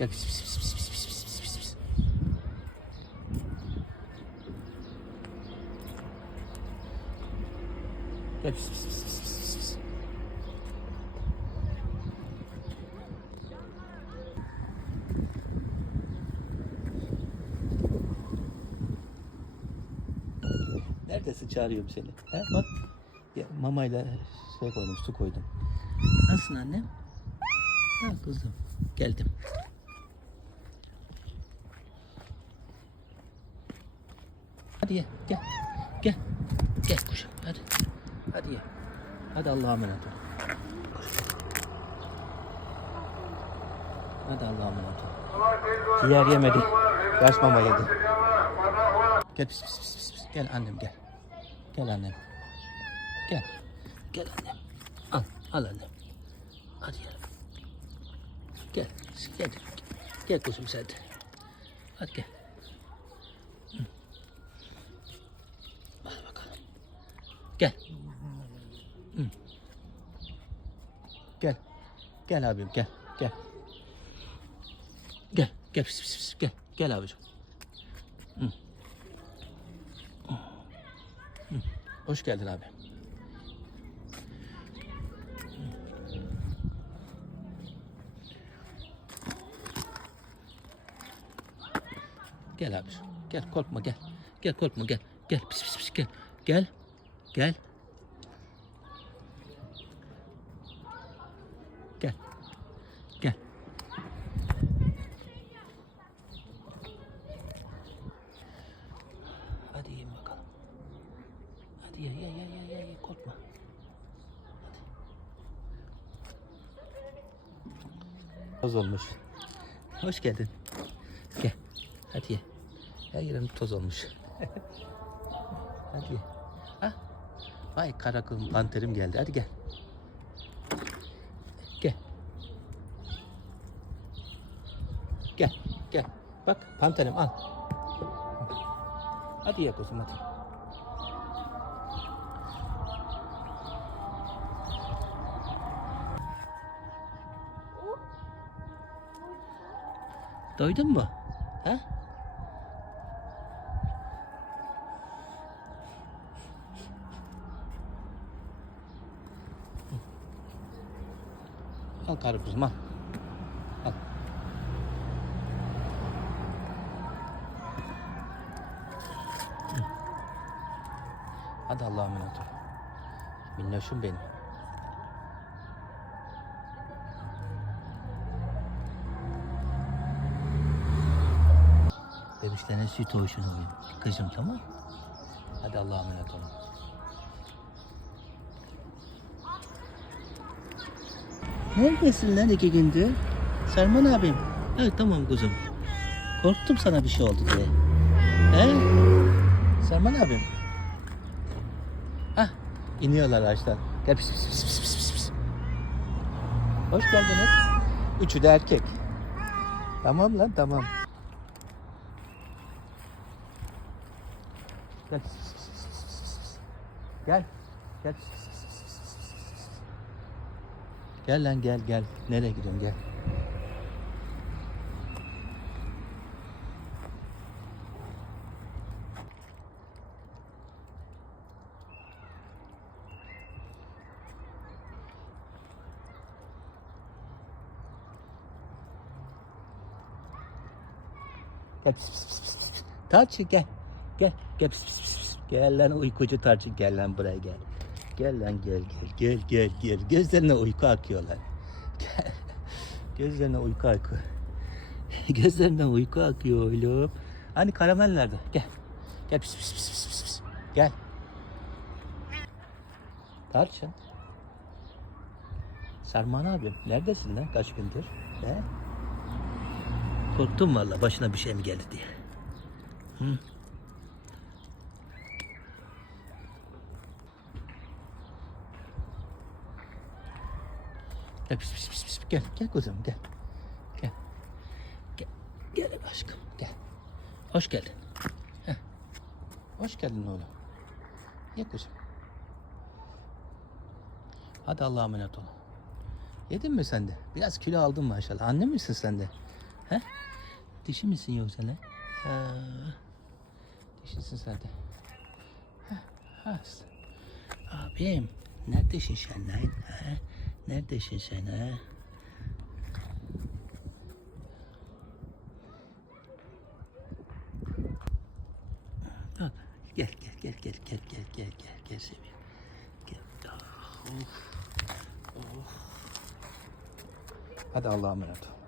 Bak. Pis, pis, pis, Neredesin çağırıyorum seni. He? Bak ya, mamayla şey koydum, su koydum. Nasılsın annem? Ha kızım, geldim. Hadi ye gel. Gel. Gel kuşum hadi. Hadi ye. Hadi Allah'a emanet ol. Hadi Allah'a emanet ol. Ciğer yemedi. Yaş mama yedi. Gel pis pis pis. pis. Gel annem gel. Gel annem. Gel. Gel annem. Al. Al annem. Hadi gel. Gel. Gel. Gel kuzum sen de. Hadi gel. Hı. Hadi bakalım. Gel. Hı. Gel. Gel abim gel. Gel. Gel. Gel pis pis pis. Gel. Gel abicim. Hı. Hı. Hoş geldin abi. Gel abi. Gel korkma gel. Gel korkma gel. Gel pis pis pis gel. Gel. Gel. Gel. Gel. Hadi yiyin bakalım. Hadi ye ye ye ye ye, korkma. Toz olmuş. Hoş geldin. Gel. Hadi ye. Her yerim toz olmuş. Hadi ye. Ha? Vay karakılım panterim geldi. Hadi gel. Gel. Gel. Gel. Bak panterim al. Hadi ye kuzum hadi. Doydun mu? Ha? Al karı kuzum al. Al. Hadi Allah'a emanet ol. Minnoşum benim. Bebişlerine süt hoşunu. Kızım tamam? Hadi Allah'a emanet olun. Neredesin lan iki gündür? Sarman abim. Evet tamam kuzum. Korktum sana bir şey oldu diye. He? Sarman abim. Ah iniyorlar ağaçtan. Gel pis pis pis pis pis pis. Hoş geldiniz. Üçü de erkek. Tamam lan tamam. Gel. Gel. Gel. Gel lan gel gel. Nereye gidiyorsun gel. Gel pis pis pis pis. Tarçın gel. Gel. Gel pis pis. pis. Gel lan uykucu tarçın gel lan buraya gel. Gel lan gel gel gel gel gel. Gözlerine uyku akıyor lan. Gel. Gözlerine uyku akıyor. Gözlerinden uyku akıyor oğlum. Hani karamel nerede? Gel. Gel pis pis pis pis pis. pis. Gel. Tarçın. Sarman abim neredesin lan kaç gündür? He? Korktum valla başına bir şey mi geldi diye. Hı? Gel pis pis pis pis gel gel kuzum gel. Gel. Gel. Gel aşkım gel. Hoş geldin. Heh. Hoş geldin oğlum. Ye kuzum. Hadi Allah'a emanet ol. Yedin mi sen de? Biraz kilo aldın maşallah. Anne misin sen de? He? Dişi misin yoksa lan? Ha. Dişisin sen de. Ha, ha. Abim, neredesin sen lan? Ha? Neredesin sen ha? Gel gel gel gel gel gel gel gel gel seveyim. Gel. Oh, oh. Hadi Allah'a emanet ol.